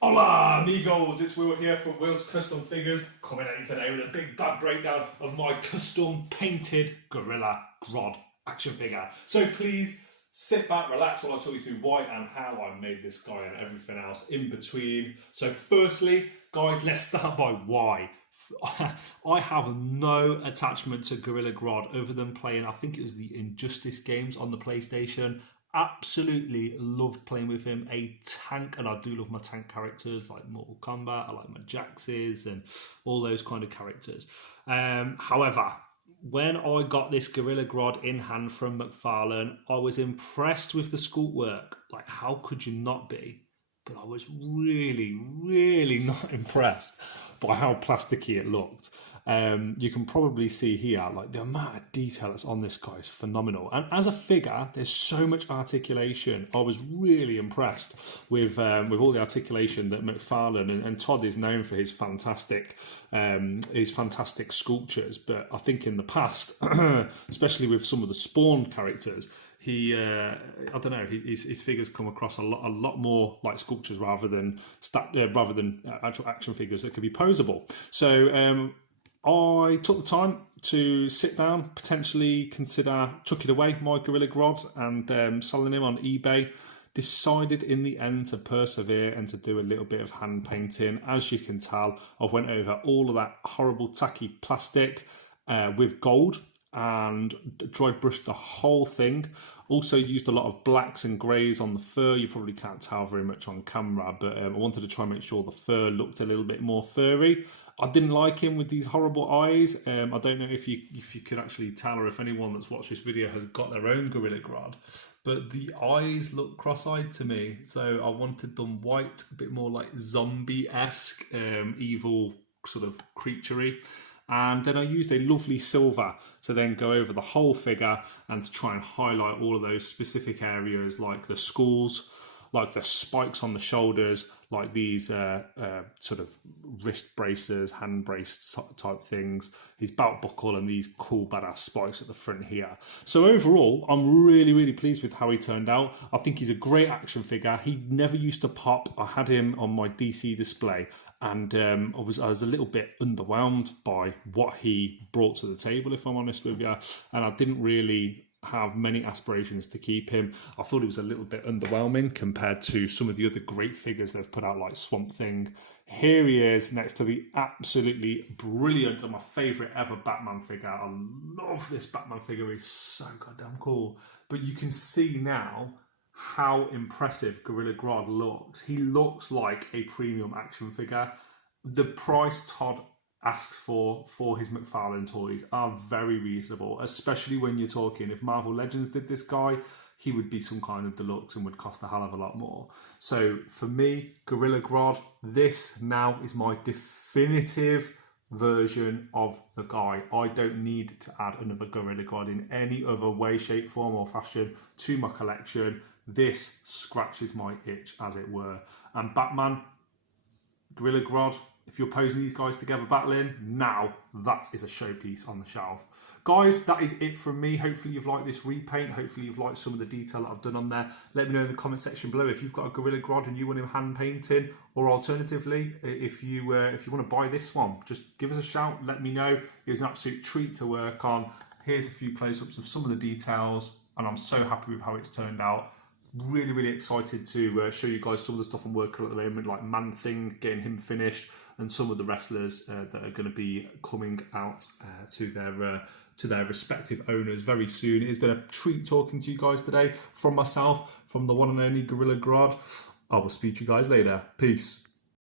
Hola amigos, it's Will here from Will's Custom Figures, coming at you today with a big bad breakdown of my custom painted Gorilla Grodd action figure. So please sit back, relax while I talk you through why and how I made this guy and everything else in between. So firstly, guys, let's start by why. I have no attachment to Gorilla Grodd other than playing, I think it was the Injustice games on the PlayStation. Absolutely loved playing with him. A tank, and I do love my tank characters like Mortal Kombat. I like my Jaxes and all those kind of characters. However, when I got this Gorilla Grodd in hand from McFarlane, I was impressed with the sculpt work. Like, how could you not be? But I was really not impressed by how plasticky it looked. You can probably see here, like, the amount of detail that's on this guy is phenomenal. And as a figure, there's so much articulation. I was really impressed with all the articulation that McFarlane and Todd is known for his fantastic sculptures. But I think in the past, especially with some of the Spawn characters, I don't know, his figures come across a lot more like sculptures rather than actual action figures that could be posable. So I took the time to sit down, potentially consider chucking away my Gorilla Grodd and selling him on eBay. Decided in the end to persevere and to do a little bit of hand painting. As you can tell, I went over all of that horrible tacky plastic with gold and dry brushed the whole thing. Also used a lot of blacks and greys on the fur. You probably can't tell very much on camera, but I wanted to try and make sure the fur looked a little bit more furry. I didn't like him with these horrible eyes. I don't know if you could actually tell, or if anyone that's watched this video has got their own Gorilla Grodd, but the eyes look cross-eyed to me. So I wanted them white, a bit more like zombie-esque, evil sort of creaturey. And then I used a lovely silver to then go over the whole figure and to try and highlight all of those specific areas, like the skulls, like the spikes on the shoulders, like these sort of wrist braces, hand brace type things, his belt buckle, and these cool badass spikes at the front here. So overall, I'm really pleased with how he turned out. I think he's a great action figure. He never used to pop. I had him on my DC display, and I was a little bit underwhelmed by what he brought to the table, if I'm honest with you, and I didn't really have many aspirations to keep him. I thought it was a little bit underwhelming compared to some of the other great figures they've put out, like Swamp Thing. Here he is next to the absolutely brilliant and my favourite ever Batman figure. I love this Batman figure, he's so goddamn cool. But you can see now how impressive Gorilla Grodd looks. He looks like a premium action figure. The price Todd asks for his McFarlane toys are very reasonable, especially when you're talking, if Marvel Legends did this guy, he would be some kind of deluxe and would cost a hell of a lot more. So for me, Gorilla Grodd, this now is my definitive version of the guy. I don't need to add another Gorilla Grodd in any other way, shape, form or fashion to my collection. This scratches my itch, as it were. And Batman, Gorilla Grodd, if you're posing these guys together battling, now that is a showpiece on the shelf. Guys, that is it from me. Hopefully you've liked this repaint. Hopefully you've liked some of the detail that I've done on there. Let me know in the comment section below if you've got a Gorilla Grodd and you want him hand painted, or alternatively, if you want to buy this one, just give us a shout. Let me know. It was an absolute treat to work on. Here's a few close-ups of some of the details, and I'm so happy with how it's turned out. Really excited to show you guys some of the stuff I'm working on at the moment, like Man Thing, getting him finished, and some of the wrestlers that are going to be coming out to their respective owners very soon. It's been a treat talking to you guys today. From myself, from the one and only Gorilla Grodd, I will speak to you guys later. Peace.